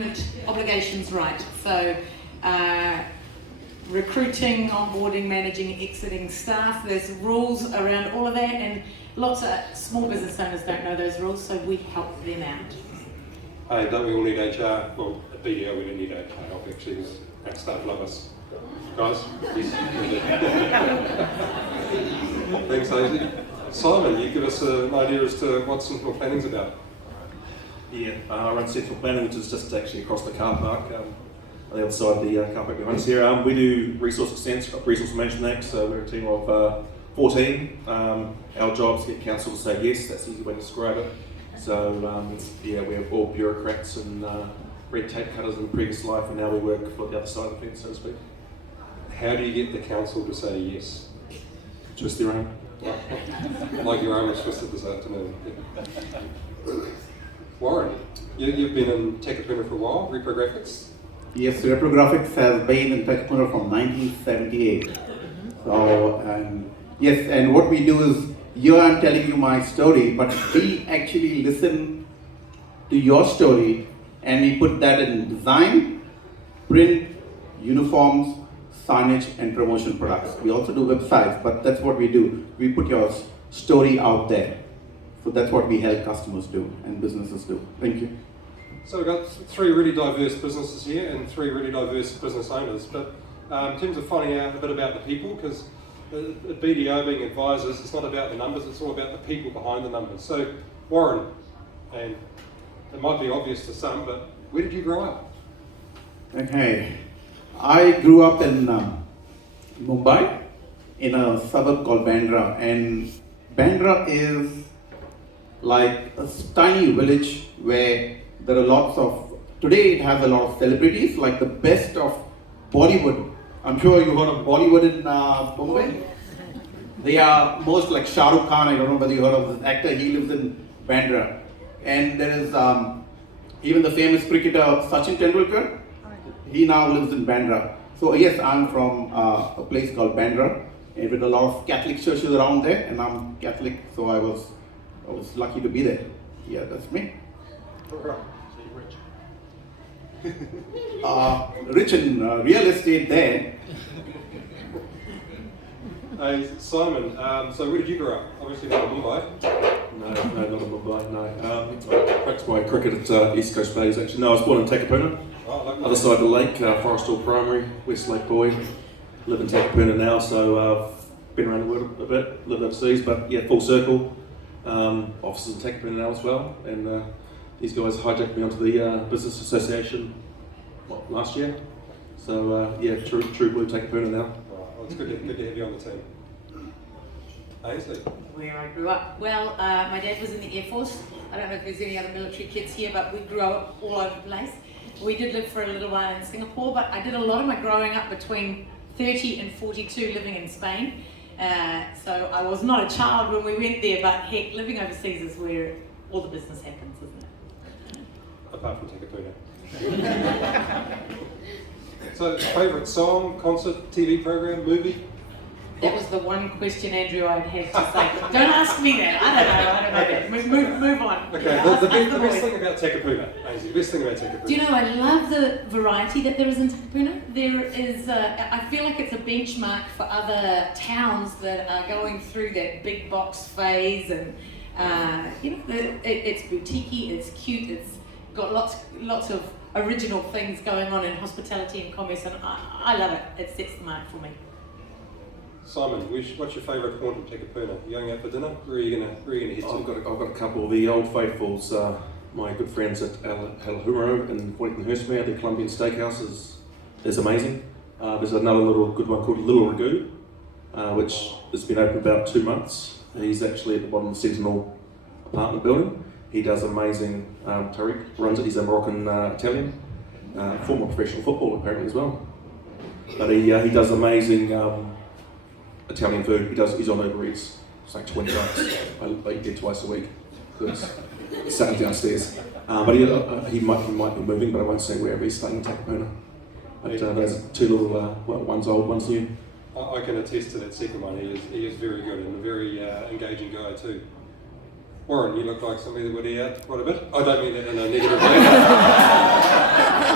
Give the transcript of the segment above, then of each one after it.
obligations right. So recruiting, onboarding, managing, exiting staff, there's rules around all of that, and lots of small business owners don't know those rules, so we help them out. Hey, don't we all need HR? Well, at BDO we don't need HR help actually, because our staff love us. Guys? Yes. Thanks, Ainsley. Simon, you give us an idea as to what Sentinel Planning's about. Yeah, I run Sentinel Planning, which is just actually across the car park, on the other side of the car park behind us here. We do resource management act, so we're a team of 14. Our job is to get council to say yes, that's the easy way to describe it. So yeah, we're all bureaucrats and red tape cutters in previous life, and now we work for the other side of the fence, so to speak. How do you get the council to say yes? Twist their arm. Like your arm was twisted this afternoon. Warren, you've been in Takapuna for a while, Reprographics? Yes, Reprographics has been in Takapuna from 1978. So, yes, and what we do is, here I'm telling you my story, but we actually listen to your story and we put that in design, print, uniforms, signage and promotion products. We also do websites, but that's what we do. We put your story out there. So that's what we help customers do and businesses do. Thank you. So we've got three really diverse businesses here and three really diverse business owners, but in terms of finding out a bit about the people, because at BDO being advisors, it's not about the numbers, it's all about the people behind the numbers. So Warren, and it might be obvious to some, but where did you grow up? Okay, I grew up in Mumbai, in a suburb called Bandra, and Bandra is like a tiny village where there are lots of, today it has a lot of celebrities, like the best of Bollywood. I'm sure you heard of Bollywood in Mumbai. They are most like Shah Rukh Khan, I don't know whether you heard of this actor, he lives in Bandra. And there is even the famous cricketer Sachin Tendulkar, he now lives in Bandra. So yes, I'm from a place called Bandra, and with a lot of Catholic churches around there, and I'm Catholic, so I was lucky to be there. Yeah, that's me. Right. So you're rich. Rich in real estate there. Hey, Simon, so where did you grow up? Obviously not in Mumbai. No, not in Mumbai, no. I practiced my cricket at East Coast Bays, actually. No, I was born in Takapuna, other side of the lake, Forest Hill Primary, West Lake boy. Live in Takapuna now, so been around the world a bit, lived overseas, but yeah, full circle. Offices in Takapuna now as well, and these guys hijacked me onto the Business Association last year. So yeah, true blue Takapuna now. Well, it's good to have you on the team. Ainsley. Where I grew up. Well, my dad was in the Air Force. I don't know if there's any other military kids here, but we grew up all over the place. We did live for a little while in Singapore, but I did a lot of my growing up between 30 and 42 living in Spain. So I was not a child when we went there, but heck, living overseas is where all the business happens, isn't it? Apart from Takapuna. So, favourite song, concert, TV program, movie? That was the one question, Andrew, I'd have to say. Don't ask me that. I don't know that. Move on. Okay, Yeah, the best boys. thing about Takapuna, Ainsley, the best thing about Takapuna. Do you know, I love the variety that there is in Takapuna. There is, I feel like it's a benchmark for other towns that are going through that big box phase, and you know, it's boutiquey, it's cute, it's got lots of original things going on in hospitality and commerce, and I love it. It sets the mark for me. Simon, what's your favourite haunt in Takapuna? You going out for dinner? Where are you gonna head to? I've got a couple of the old faithfuls. My good friends at Palairet in Wellington-Hurstmere, the Colombian Steakhouse is amazing. There's another little good one called Little Ragu, which has been open about 2 months. He's actually at the bottom of the Sentinel apartment building. He does amazing. Tariq runs it. He's a Moroccan Italian, former professional footballer apparently as well. But he does amazing Italian food. He's on Uber Eats. It's like $20. I eat there twice a week. It's sat downstairs. But he might be moving, but I won't say where. He's staying in Takapuna. But there's two little, one's old, one's new. I can attest to that second one. He is very good and a very engaging guy too. Warren, you look like somebody that would eat out quite a bit. I don't mean that in a negative way.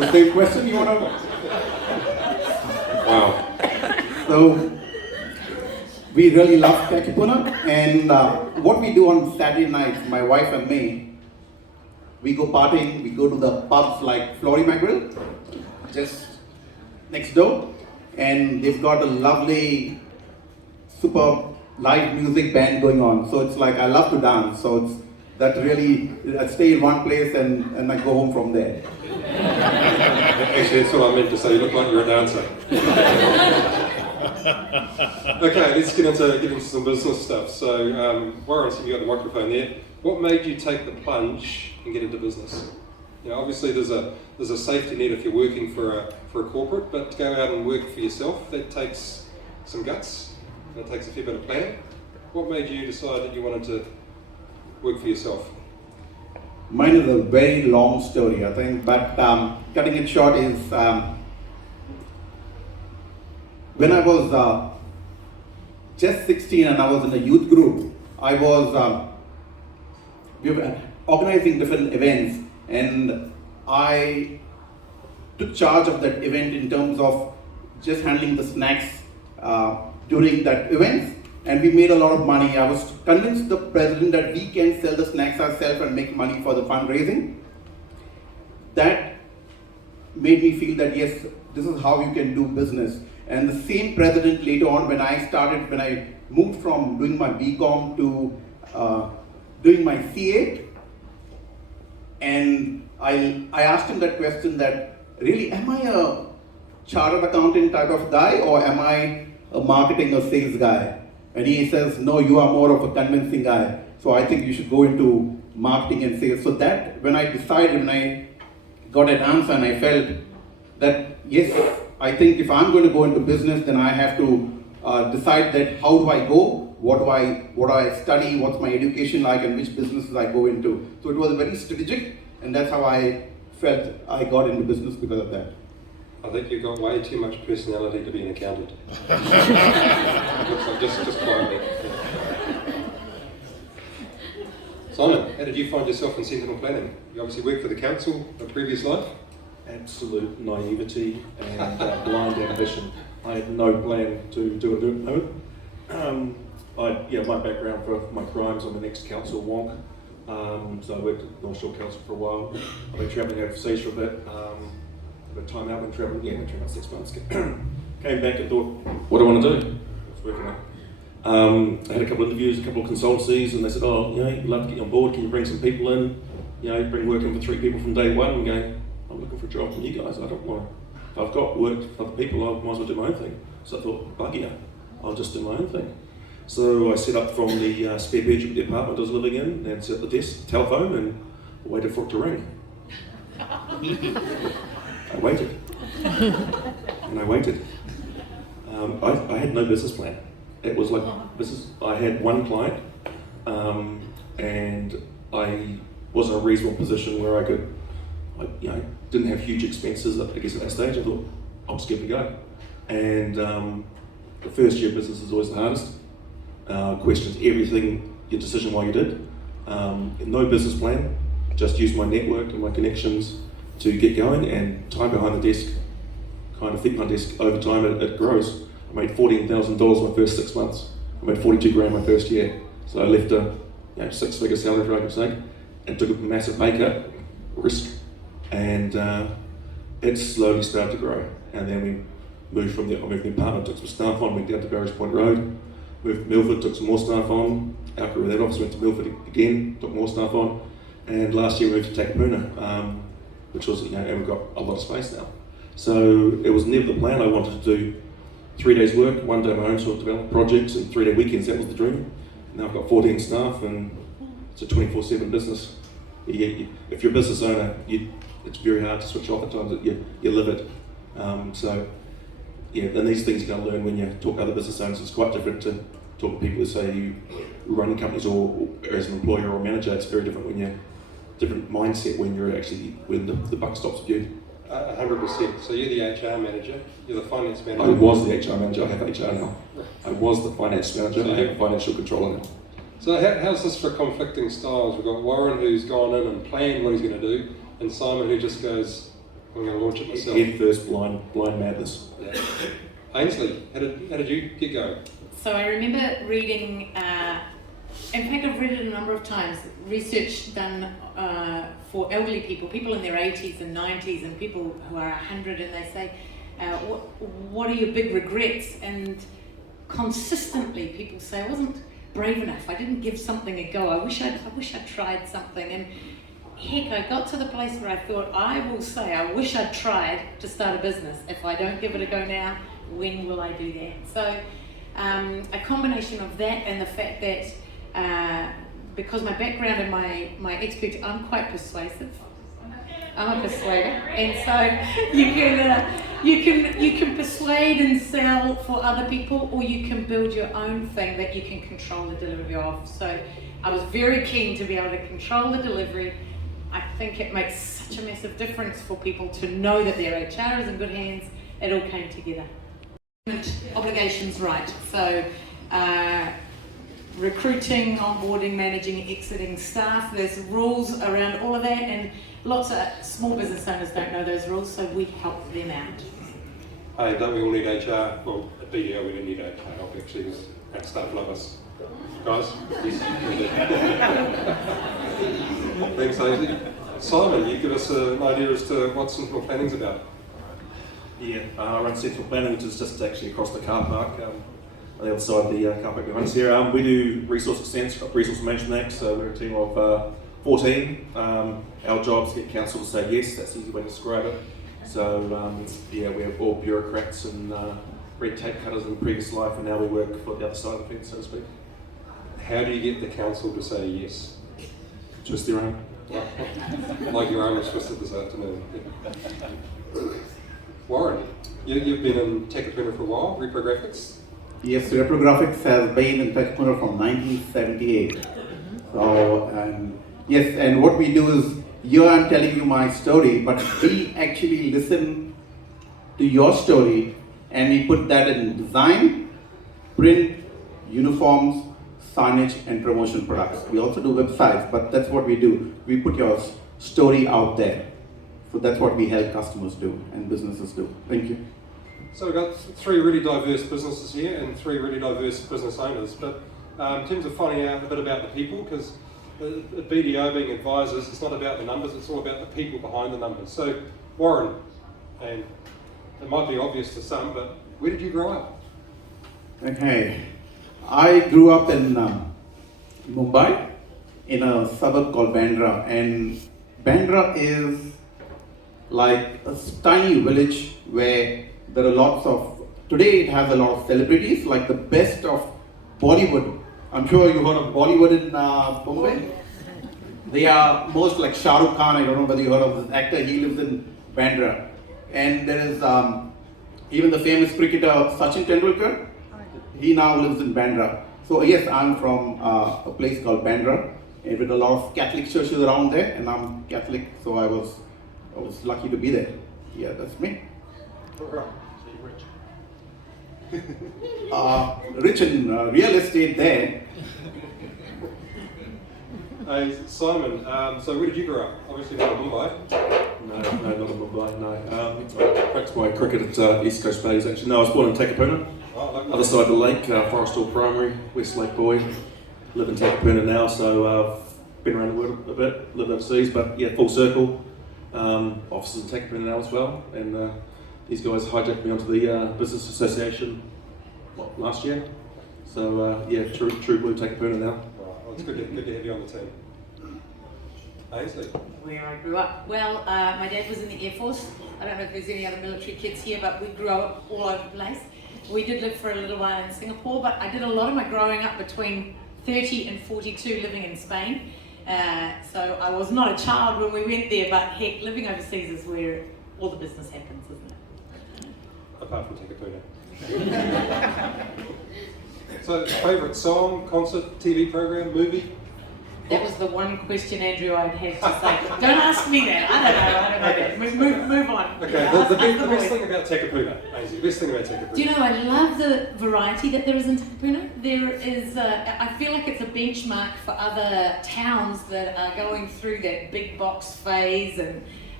the same question you want to? Wow. So, we really love Kakipuna, and what we do on Saturday nights, my wife and me, we go partying, we go to the pubs like Florida Grill, just next door, and they've got a lovely, super live music band going on. So it's like, I love to dance, so it's that really, I stay in one place and I go home from there. Actually, that's what I meant to say. You look like you're a dancer. Okay, let's get into some business stuff. So, Warren, so you got the microphone there. What made you take the plunge and get into business? You know, obviously there's a safety net if you're working for a corporate, but to go out and work for yourself, that takes some guts. That takes a fair bit of planning. What made you decide that you wanted to work for yourself? Mine is a very long story, I think, but cutting it short is when I was just 16 and I was in a youth group, I was we were organizing different events, and I took charge of that event in terms of just handling the snacks during that event. And we made a lot of money. I was convinced the president that we can sell the snacks ourselves and make money for the fundraising. That made me feel that yes, this is how you can do business. And the same president later on, when I moved from doing my BCom to doing my CA, and I asked him that question that, really, am I a chartered accountant type of guy, or am I a marketing or sales guy? And he says, no, you are more of a convincing guy. So I think you should go into marketing and sales. So that, when I got an answer and I felt that, yes, I think if I'm going to go into business, then I have to decide that how do I go, what do I study, what's my education like, and which businesses I go into. So it was very strategic, and that's how I felt I got into business because of that. I think you've got way too much personality to be an accountant. just quietly. Yeah. Simon, how did you find yourself in Sentinel planning? You obviously worked for the council in a previous life. Absolute naivety and blind ambition. I had no plan to do it. My background for my crimes, I'm an ex-council wonk. So I worked at North Shore Council for a while. I've been travelling overseas for a bit. But time out when travelling, went about 6 months. Came back and thought, what do I want to do? I was working out. I had a couple of interviews, a couple of consultancies, and they said, you'd love to get you on board, can you bring some people in? Bring working for 3 people from day one. I'm going, I'm looking for a job from you guys, I don't want to. If I've got work for other people, I might as well do my own thing. So I thought, bugger, I'll just do my own thing. So I set up from the spare bedroom apartment I was living in, and set up the desk, telephone, and waited for it to ring. I waited, and I waited. I had no business plan. It was like I had one client, and I was in a reasonable position where I didn't have huge expenses. I guess at that stage, I thought I'll just give it a go. And the first year of business is always the hardest. Questions everything, your decision why you did. No business plan. Just used my network and my connections to get going, and time behind the desk, kind of think my desk over time it grows. I made $14,000 my first 6 months. I made 42 grand my first year. So I left a 6-figure salary for argument's sake, and took a massive pay cut, risk, and it slowly started to grow. And then we moved from there. I moved the apartment, took some staff on, went down to Barriers Point Road, moved to Milford, took some more staff on. Outgrew that office, went to Milford again, took more staff on, and last year we moved to Takapuna. Which was, and we've got a lot of space now. So it was never the plan. I wanted to do 3 days work, 1 day my own sort of development projects, and 3-day weekends. That was the dream. Now I've got 14 staff, and it's a 24/7 business. If you're a business owner, it's very hard to switch off at times. You live it. And these things you're going to learn when you talk to other business owners. It's quite different to talk to people who say you run companies or as an employer or manager. It's very different when you're different mindset when the buck stops with you. 100%. So you're the HR manager, you're the finance manager. I was the HR manager, I have HR now. I was the finance manager, I have a financial controller now. So how's this for conflicting styles? We've got Warren who's gone in and planned what he's going to do, and Simon who just goes, I'm going to launch it myself. Head first, blind madness. Yeah. Ainsley, how did you get going? So I remember reading, in fact I've read it a number of times, research done for elderly people in their 80s and 90s and people who are 100, and they say, what are your big regrets? And consistently people say, I wasn't brave enough, I didn't give something a go, I wish I'd tried something. And heck, I got to the place where I thought, I will say, I wish I'd tried to start a business. If I don't give it a go now, when will I do that? So a combination of that and the fact that because my background and my expertise, I'm quite persuasive. I'm a persuader, and so you can persuade and sell for other people, or you can build your own thing that you can control the delivery of. So I was very keen to be able to control the delivery. I think it makes such a massive difference for people to know that their HR is in good hands. It all came together. Obligations right. So recruiting, onboarding, managing, exiting staff. There's rules around all of that, and lots of small business owners don't know those rules, so we help them out. Hey, don't we all need HR? Well, at BDO we don't need HR help actually, because our staff love us. Guys? Yes. Thanks, Ainsley. Simon, you give us an idea as to what Sentinel Planning's about. Yeah, I run Sentinel Planning, which is just actually across the car park, on the other side of the car park behind us here. We do resource management, so we're a team of 14. Our job is to get council to say yes, that's the easy way to describe it. So yeah, we have all bureaucrats and red tape cutters in previous life, and now we work for the other side of the fence, so to speak. How do you get the council to say yes? Twist their arm. Like your arm was twisted this afternoon. Yeah. Warren, you've been in Takapuna for a while, Reprographics? Yes, Reprographics has been in Takapuna from 1978. So, yes, and what we do is, here I'm telling you my story, but we actually listen to your story and we put that in design, print, uniforms, signage and promotion products. We also do websites, but that's what we do. We put your story out there. So that's what we help customers do and businesses do. Thank you. So we've got three really diverse businesses here and three really diverse business owners, but in terms of finding out a bit about the people, because at BDO being advisors, it's not about the numbers, it's all about the people behind the numbers. So Warren, and it might be obvious to some, but where did you grow up? Okay, I grew up in Mumbai, in a suburb called Bandra, and Bandra is like a tiny village where there are lots of, today it has a lot of celebrities, like the best of Bollywood. I'm sure you heard of Bollywood in Mumbai. They are most like Shah Rukh Khan, I don't know whether you heard of this actor, he lives in Bandra. And there is even the famous cricketer Sachin Tendulkar, he now lives in Bandra. So yes, I'm from a place called Bandra, and with a lot of Catholic churches around there, and I'm Catholic, so I was lucky to be there. Yeah, that's me. Rich in real estate there. Hey, Simon, so where did you grow up? Obviously not in Mumbai. No, not in Mumbai, no. I practiced my cricket at East Coast Bays actually. No, I was born in Takapuna, other side of the lake, Forest Hill Primary, West Lake boy. Live in Takapuna now, so I've been around the world a bit, lived overseas, but yeah, full circle. Offices in Takapuna now as well, and these guys hijacked me onto the Business Association last year. So yeah, true blue Takapuna now. Well, it's good to have you on the team. Ainsley. Where I grew up. Well, my dad was in the Air Force. I don't know if there's any other military kids here, but we grew up all over the place. We did live for a little while in Singapore, but I did a lot of my growing up between 30 and 42 living in Spain. So I was not a child when we went there, but heck, living overseas is where all the business happens, isn't it? Apart from Takapuna. So, favourite song, concert, TV program, movie? That was the one question, Andrew, I'd have to say. Don't ask me that. I don't know that. Move on. Okay, the best thing about Takapuna, Ainsley, the best thing about Takapuna. Do you know, I love the variety that there is in Takapuna. There is, I feel like it's a benchmark for other towns that are going through that big box phase, and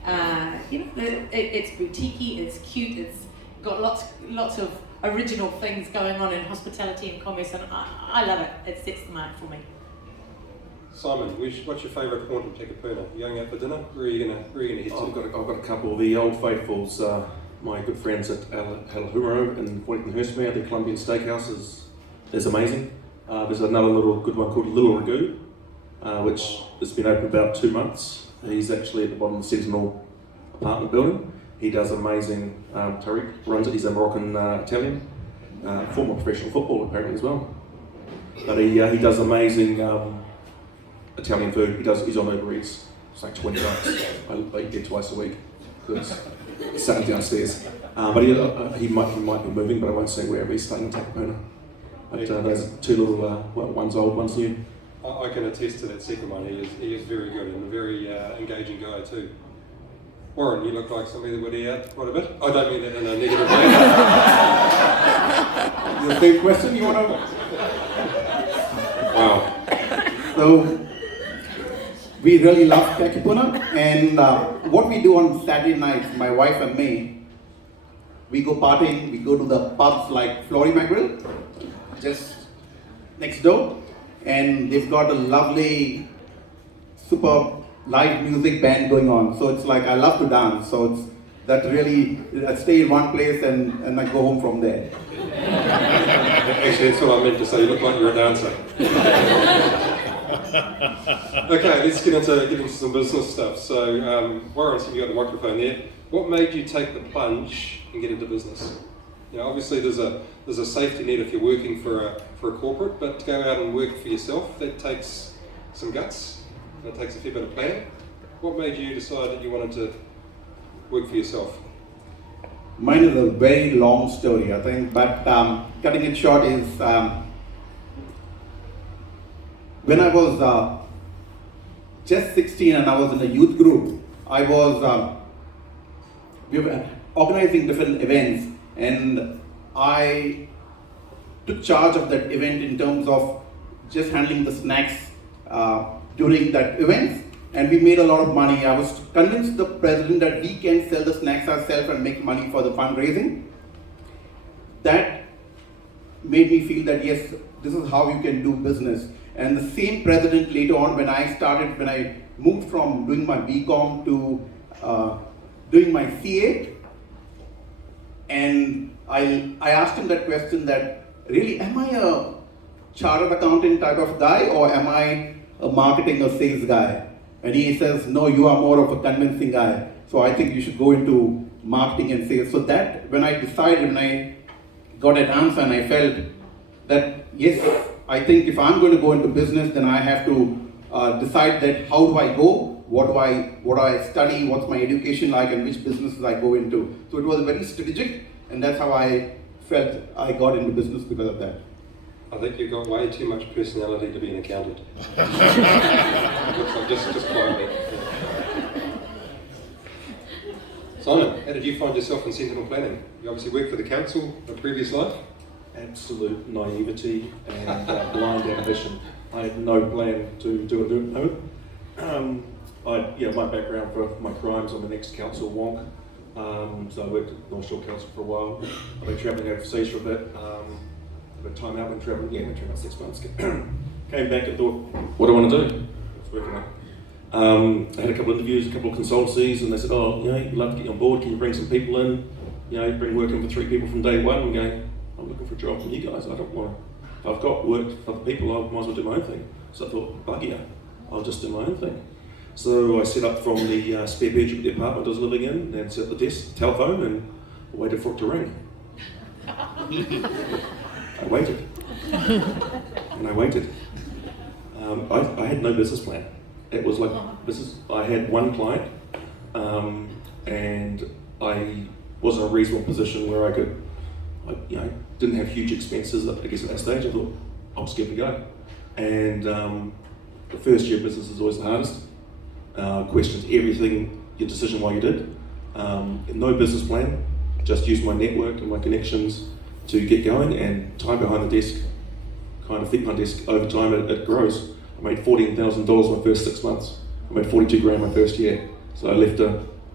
It's boutiquey, it's cute, it's got lots of original things going on in hospitality and commerce, and I love it. It sets the mark for me. Simon, what's your favourite point of Takapuna? You going out for dinner? Where are you gonna head to? I've got a couple of the old faithfuls. My good friends at Palairet in Wellington, the Colombian Steakhouse is amazing. There's another little good one called Little Ragu, which has been open about 2 months. He's actually at the bottom of the Sentinel apartment building. He does amazing. Tariq runs it. He's a Moroccan Italian, former professional footballer apparently as well. But he does amazing Italian food. He's on Uber Eats. It's like $20. I eat there twice a week because it's sat downstairs. But he might be moving, but I won't say where he's staying in Takapuna. But those are two little, one's old, one's new. I can attest to that second one. He is very good and a very engaging guy too. Warren, you look like somebody that would eat out quite a bit. I don't mean that in a negative way. The same question you want to? Wow. So, we really love Takapuna, and what we do on Saturday nights, my wife and me, we go partying, we go to the pubs like Florima Grill, just next door, and they've got a lovely, super live music band going on. So it's like, I love to dance, so it's that really, I stay in one place and I go home from there. Actually, that's what I meant to say. You look like you're a dancer. Okay, let's get into some business stuff. So, Warren, so you got the microphone there. What made you take the plunge and get into business? You know, obviously there's a safety net if you're working for a corporate, but to go out and work for yourself, that takes some guts. It takes a fair bit of planning. What made you decide that you wanted to work for yourself? Mine is a very long story, I think, but cutting it short is when I was just 16 and I was in a youth group, we were organizing different events, and I took charge of that event in terms of just handling the snacks during that event, and we made a lot of money. I was convinced the president that we can sell the snacks ourselves and make money for the fundraising. That made me feel that yes, this is how you can do business. And the same president later on, when I moved from doing my BCom to doing my CA, and I asked him that question that, really, am I a chartered accountant type of guy, or am I a marketing or sales guy? And he says, no, you are more of a convincing guy. So I think you should go into marketing and sales. So that, when I got an answer and I felt that, yes, I think if I'm going to go into business, then I have to decide that how do I go, what do I study, what's my education like, and which businesses I go into. So it was very strategic, and that's how I felt I got into business because of that. I think you've got way too much personality to be an accountant. Looks like just quietly. Simon, how did you find yourself in Sentinel planning? You obviously worked for the council in a previous life. Absolute naivety and blind ambition. I had no plan to do it at home. My background for my crimes, I'm an ex-council wonk. So I worked at North Shore Council for a while. I've been travelling overseas for a bit. A time out, went travelling about 6 months. Came back and thought, what do I want to do? I was working out. I had a couple of interviews, a couple of consultancies, and they said, you'd love to get you on board, can you bring some people in? Bring working for 3 people from day one. I'm going, I'm looking for a job from you guys. I don't want to. If I've got work for other people, I might as well do my own thing. So I thought, bugger, I'll just do my own thing. So I set up from the spare bedroom of the apartment I was living in, and set the desk, telephone, and waited for it to ring. I waited, and I waited. I had no business plan. It was like business. I had one client, and I was in a reasonable position where I could, didn't have huge expenses. I guess at that stage, I thought I'll just give it a go. And the first year of business is always the hardest. Questions everything, your decision why you did. No business plan. Just used my network and my connections to get going, and time behind the desk, kind of think my desk over time it grows. I made $14,000 my first 6 months. I made 42 grand my first year. So I left a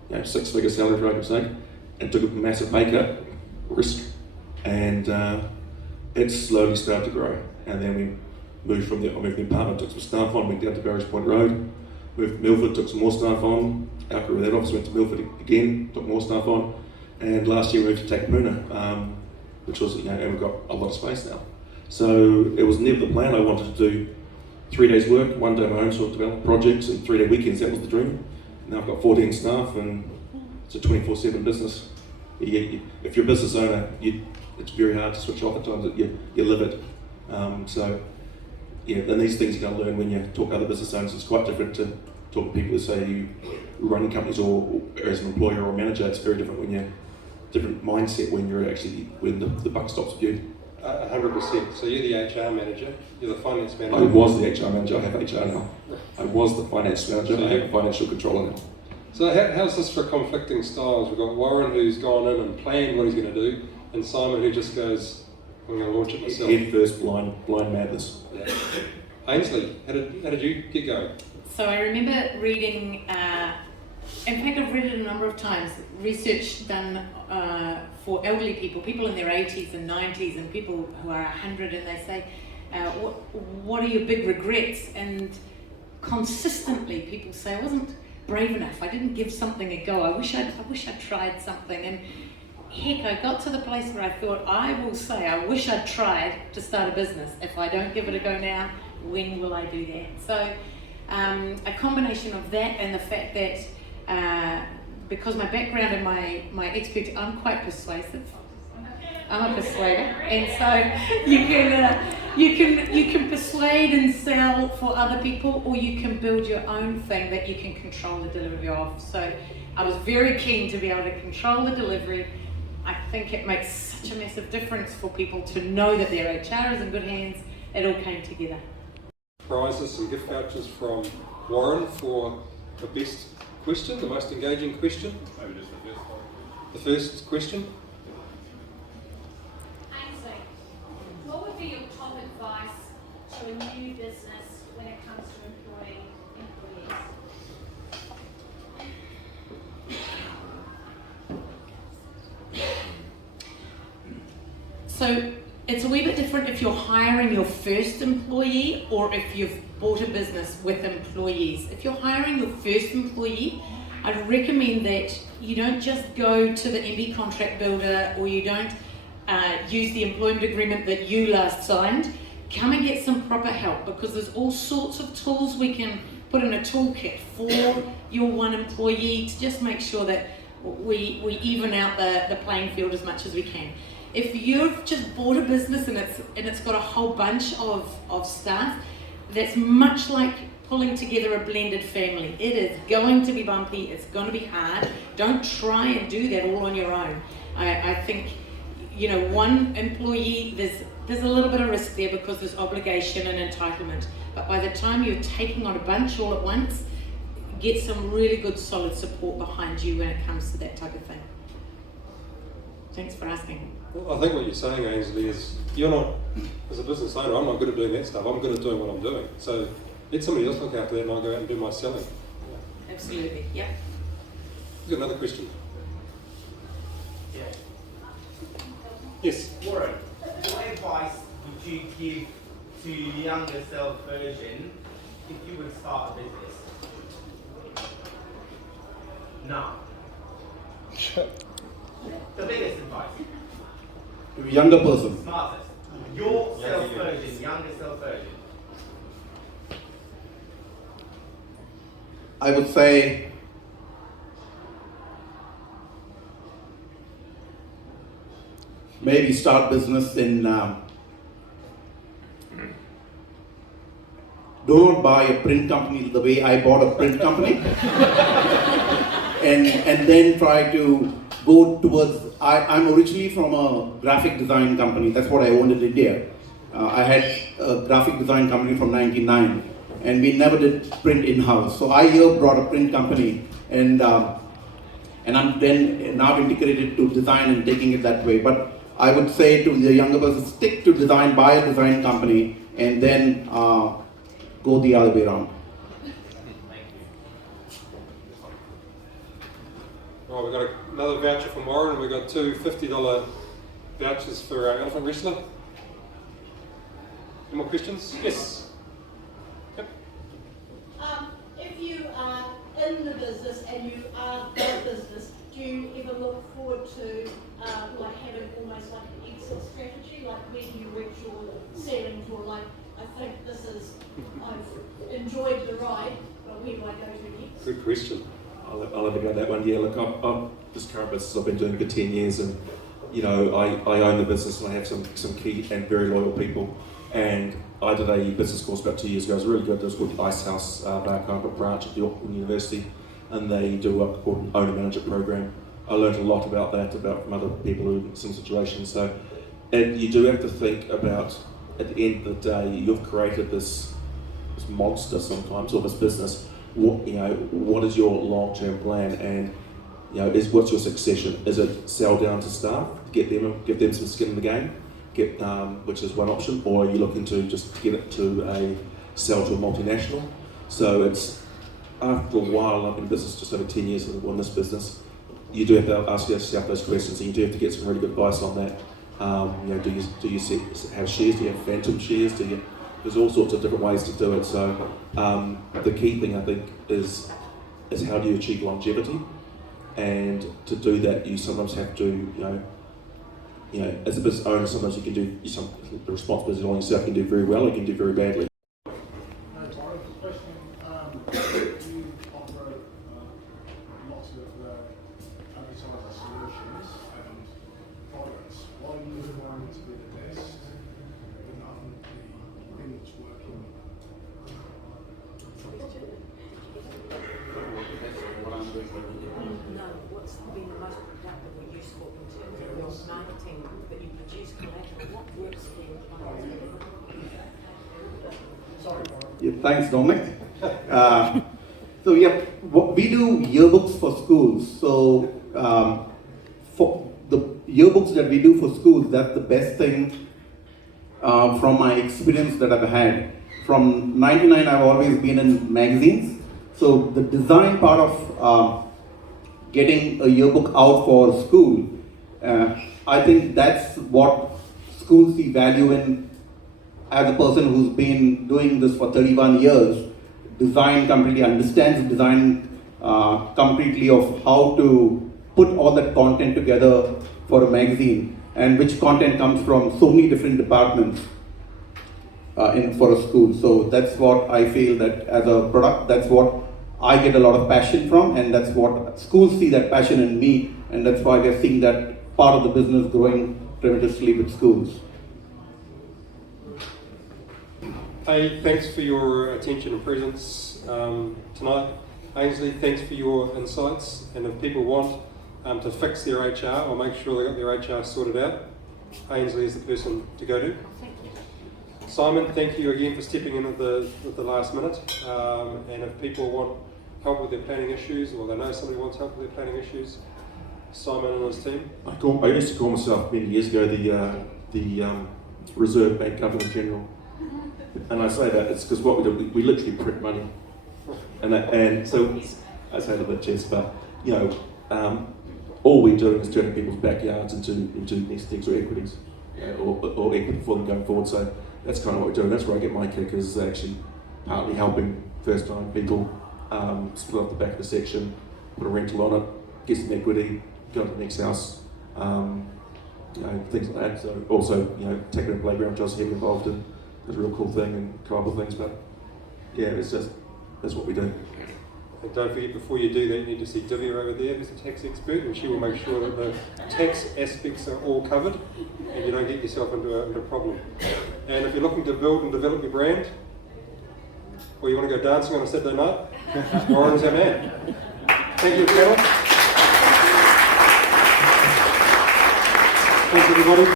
6-figure salary for argument's sake, and took a massive pay cut, risk, and it slowly started to grow. And then we moved from the apartment, took some staff on, went down to Barriers Point Road, moved to Milford, took some more staff on, outgrew that office, went to Milford again, took more staff on, and last year we moved to Takapuna, which was, and we've got a lot of space now. So it was never the plan. I wanted to do 3 days work, 1 day of my own sort of development projects, and 3-day weekends. That was the dream. Now I've got 14 staff, and it's a 24/7 business. If you're a business owner, it's very hard to switch off at times. You live it. And these things you're going to learn when you talk to other business owners. It's quite different to talk to people who say you run companies or as an employer or manager. It's very different when you're different mindset when the buck stops with you. 100%. So you're the HR manager, you're the finance manager. I was the HR manager, I have HR now. I was the finance manager, I have a financial controller now. So how's this for conflicting styles? We've got Warren who's gone in and planned what he's going to do, and Simon who just goes, I'm going to launch it myself. Head first, blind madness. Yeah. Ainsley, how did you get going? So I remember reading, in fact I've read it a number of times, research done for elderly people in their 80s and 90s and people who are 100, and they say, what are your big regrets? And consistently people say, I wasn't brave enough, I didn't give something a go, I wish I'd tried something. And heck, I got to the place where I thought, I will say, I wish I'd tried to start a business. If I don't give it a go now, when will I do that? So a combination of that and the fact that because my background and my expertise, I'm quite persuasive. I'm a persuader, and so you can persuade and sell for other people, or you can build your own thing that you can control the delivery of. So I was very keen to be able to control the delivery. I think it makes such a massive difference for people to know that their HR is in good hands. It all came together. Prizes and gift vouchers from Warren for the best question, the most engaging question. Maybe just the first one. The first question. Ainsley, what would be your top advice to a new business when it comes to employees? So it's a wee bit different if you're hiring your first employee or if you've bought a business with employees. If you're hiring your first employee, I'd recommend that you don't just go to the MB contract builder, or you don't use the employment agreement that you last signed. Come and get some proper help, because there's all sorts of tools we can put in a toolkit for your one employee to just make sure that we even out the playing field as much as we can. If you've just bought a business and it's got a whole bunch of staff, that's much like pulling together a blended family. It is going to be bumpy, it's going to be hard. Don't try and do that all on your own. I think, one employee, there's a little bit of risk there because there's obligation and entitlement. But by the time you're taking on a bunch all at once, get some really good solid support behind you when it comes to that type of thing. Thanks for asking. Well, I think what you're saying, Ainsley, is you're not, as a business owner, I'm not good at doing that stuff. I'm good at doing what I'm doing. So let somebody else look after that and I'll go out and do my selling. Absolutely, yeah. We've got another question. Yeah. Yes. Warren, what advice would you give to your younger self version if you would start a business? No. The biggest advice. Younger person. Smartest. Your self version, younger self version. I would say maybe start business in do not buy a print company the way I bought a print company and then try to go towards, I'm originally from a graphic design company. That's what I owned in India. I had a graphic design company from 1999, and we never did print in-house. So I here brought a print company, and I'm then now integrated to design and taking it that way. But I would say to the younger person, stick to design, buy a design company, and then go the other way around. we've got another voucher from Warren, and we've got two $50 vouchers for our elephant wrestler. Any more questions? Yes. Yep. If you are in the business and you are the business, do you ever look forward to like having almost like an exit strategy, like when you reach your ceilings, or like, I think this is, I've enjoyed the ride, but where do I go to next? Good question. I'll have a go at that one. Yeah, look, I'm this current business I've been doing for 10 years, and you know, I own the business and I have some key and very loyal people. And I did a business course about 2 years ago. It was really good. It was called the Ice House Barcamp branch at the Auckland University, and they do what's called an owner manager program. I learned a lot about that, from other people who are in some situations. So, and you do have to think about, at the end of the day, you've created this monster sometimes, or this business. What is your long-term plan, and what's your succession? Is it sell down to staff, give them some skin in the game, which is one option, or are you looking to just get it to sell to a multinational? So it's, after a while, I've been in business just over 10 years in this business, you do have to ask yourself those questions, and you do have to get some really good advice on that. Do you have shares? Do you have phantom shares? There's all sorts of different ways to do it. So the key thing, I think, is how do you achieve longevity? And to do that, you sometimes have to, as a business owner, sometimes you can do the responsibility on yourself. You can do very well, or you can do very badly. You operate lots of advertiser solutions and products. Why are you wanting to be the best and not the thing that's working? No, what's been the most productive or useful in terms of your marketing that you produce collateral? What works for your clients? Sorry, Yeah, thanks, Dominic. We do yearbooks for schools. So for the yearbooks that we do for schools, that's the best thing from my experience that I've had. From 99, I've always been in magazines. So the design part of getting a yearbook out for school, I think that's what schools see value in. As a person who's been doing this for 31 years, understands design completely of how to put all that content together for a magazine, and which content comes from so many different departments for a school. So that's what I feel, that as a product, that's what I get a lot of passion from, and that's what schools see, that passion in me, and that's why we're seeing that part of the business growing tremendously with schools. Hey, thanks for your attention and presence tonight. Ainsley, thanks for your insights. And if people want to fix their HR or make sure they got their HR sorted out, Ainsley is the person to go to. Thank you. Simon, thank you again for stepping in at the last minute. And if people want help with their planning issues, or they know somebody wants help with their planning issues, Simon and his team. I used to call myself many years ago the Reserve Bank Governor General. And I say that it's because what we do, we literally print money, and so I say a little bit jest, but all we're doing is turning people's backyards into nest eggs or equities, or equity for them going forward. So that's kind of what we're doing. That's where I get my kick, is actually partly helping first-time people split off the back of the section, put a rental on it, get some equity, go to the next house, things like that. So also, taking a playground, which I was heavily involved in. It's a real cool thing, and a couple of things, but yeah, that's what we do. And don't forget, before you do that, you need to see Divya over there, who's a tax expert, and she will make sure that the tax aspects are all covered and you don't get yourself into a problem. And if you're looking to build and develop your brand, or you want to go dancing on a Saturday night, Warren's our man. Thank you, panel. Thanks, everybody.